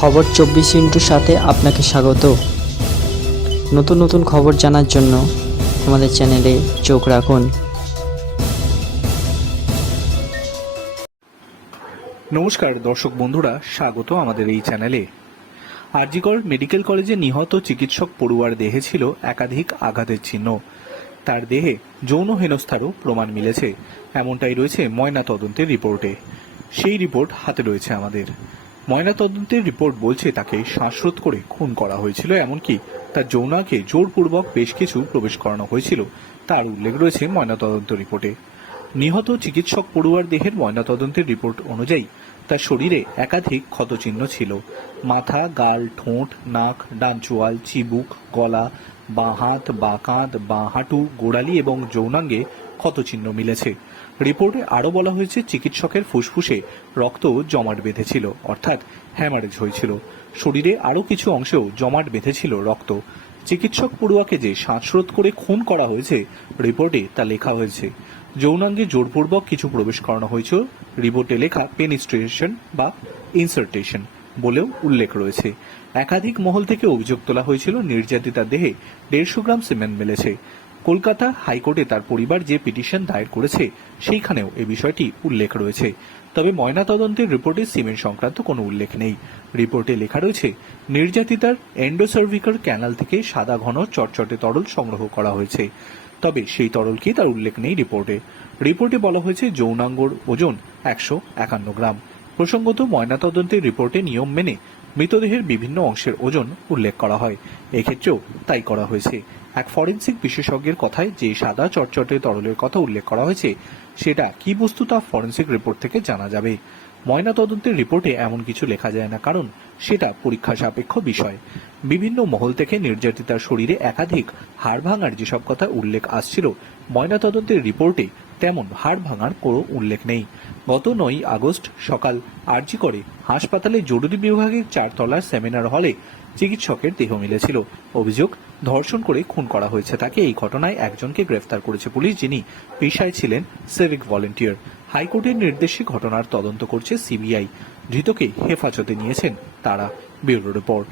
খবর 24 সাথে আপনাকে স্বাগত। নতুন নতুন খবর জানার জন্য আমাদের চ্যানেলে চোখ রাখুন। নমস্কার দর্শক বন্ধুরা, স্বাগত আমাদের এই চ্যানেলে। আর.জি. কর মেডিকেল কলেজে নিহত চিকিৎসক পড়ুয়ার দেহে ছিল একাধিক আঘাতের চিহ্ন। তার দেহে যৌন হেনস্থারও প্রমাণ মিলেছে, এমনটাই রয়েছে ময়নাতদন্তের রিপোর্টে। সেই রিপোর্ট হাতে রয়েছে আমাদের। ময়নাতদন্তের রিপোর্ট বলছে তাকে শ্বাসরোধ করে খুন করা হয়েছিল, এমনকি তার যৌনাকে জোরপূর্বক বেশ কিছু প্রবেশ করানো হয়েছিল, তার উল্লেখ রয়েছে ময়নাতদন্ত রিপোর্টে। নিহত চিকিৎসক পড়ুয়ার দেহের ময়নাতদন্তের রিপোর্ট অনুযায়ী তার শরীরে একাধিক ক্ষতচিহ্ন ছিল। মাথা, গাল, ঠোঁট, নাক, ডান চোয়াল, চিবুক, গলা, বাঁ হাত, বাঁ কাঁধ, বাঁ হাঁটু, গোড়ালি এবং যৌনাঙ্গে ক্ষতচিহ্ন মিলেছে। রিপোর্টে আরও বলা হয়েছে চিকিৎসকের ফুসফুসে রক্ত জমাট বেঁধেছিল, অর্থাৎ হ্যামারেজ হয়েছিল। শরীরে আরও কিছু অংশেও জমাট বেঁধেছিল রক্ত। চিকিৎসক পড়ুয়াকে যে শ্বাসরোধ করে খুন করা হয়েছে রিপোর্টে তা লেখা হয়েছে। যৌনাঙ্গে জোরপূর্বক কিছু প্রবেশ করানো হয়েছিল, রিপোর্টে লেখা পেনিস্ট্রেশন বা ইনসার্টেশন বলেও উল্লেখ রয়েছে। একাধিক মহল থেকে অভিযোগ তোলা হয়েছিল নির্যাতিতার দেহে 150 গ্রাম সিমেন্ট মিলেছে। কলকাতা হাইকোর্টে তার পরিবার যে পিটিশন দায়ের করেছে সেইখানেও এ বিষয়টি উল্লেখ রয়েছে। তবে ময়নাতদন্তের রিপোর্টে সিমেন্ট সংক্রান্ত কোনো উল্লেখ নেই। রিপোর্টে লেখা রয়েছে নির্যাতিতার এন্ডোসার্ভিকাল ক্যানাল থেকে সাদা ঘন চটচটে তরল সংগ্রহ করা হয়েছে, তবে সেই তরল কি তার উল্লেখ নেই রিপোর্টে। রিপোর্টে বলা হয়েছে যৌনাঙ্গর ওজন 151 গ্রাম। প্রসঙ্গত, ময়নাতদন্তের রিপোর্টে নিয়ম মেনে মৃতদেহের বিভিন্ন অংশের ওজন উল্লেখ করা হয়, এক্ষেত্রেও তাই করা হয়েছে। এক ফরেন্সিক বিশেষজ্ঞের কথায় যে সাদা চটচটে তরলের কথা উল্লেখ করা হয়েছে সেটা কি বস্তু তা ফরেন্সিক রিপোর্ট থেকে জানা যাবে। ময়নাতদন্তের রিপোর্টে এমন কিছু লেখা যায় না, কারণ সেটা পরীক্ষা সাপেক্ষ বিষয়। বিভিন্ন মহল থেকে নির্যাতিতার শরীরে একাধিক হাড় ভাঙার যেসব কথা উল্লেখ আসছিল, ময়নাতদন্তের রিপোর্টে তেমন হাড় ভাঙার কোনো উল্লেখ নেই। গত 9 আগস্ট সকাল আর.জি. করে হাসপাতালে জরুরি বিভাগের 4 তলার সেমিনার হলে চিকিৎসকের দেহ মিলেছিল। অভিযোগ, ধর্ষণ করে খুন করা হয়েছে তাকে। এই ঘটনায় একজনকে গ্রেফতার করেছে পুলিশ, যিনি পেশায় ছিলেন সিভিক ভলেন্টিয়ার। হাইকোর্টের নির্দেশে ঘটনার তদন্ত করছে সিবিআই। ধৃতকে হেফাজতে নিয়েছেন তারা। Bureau report.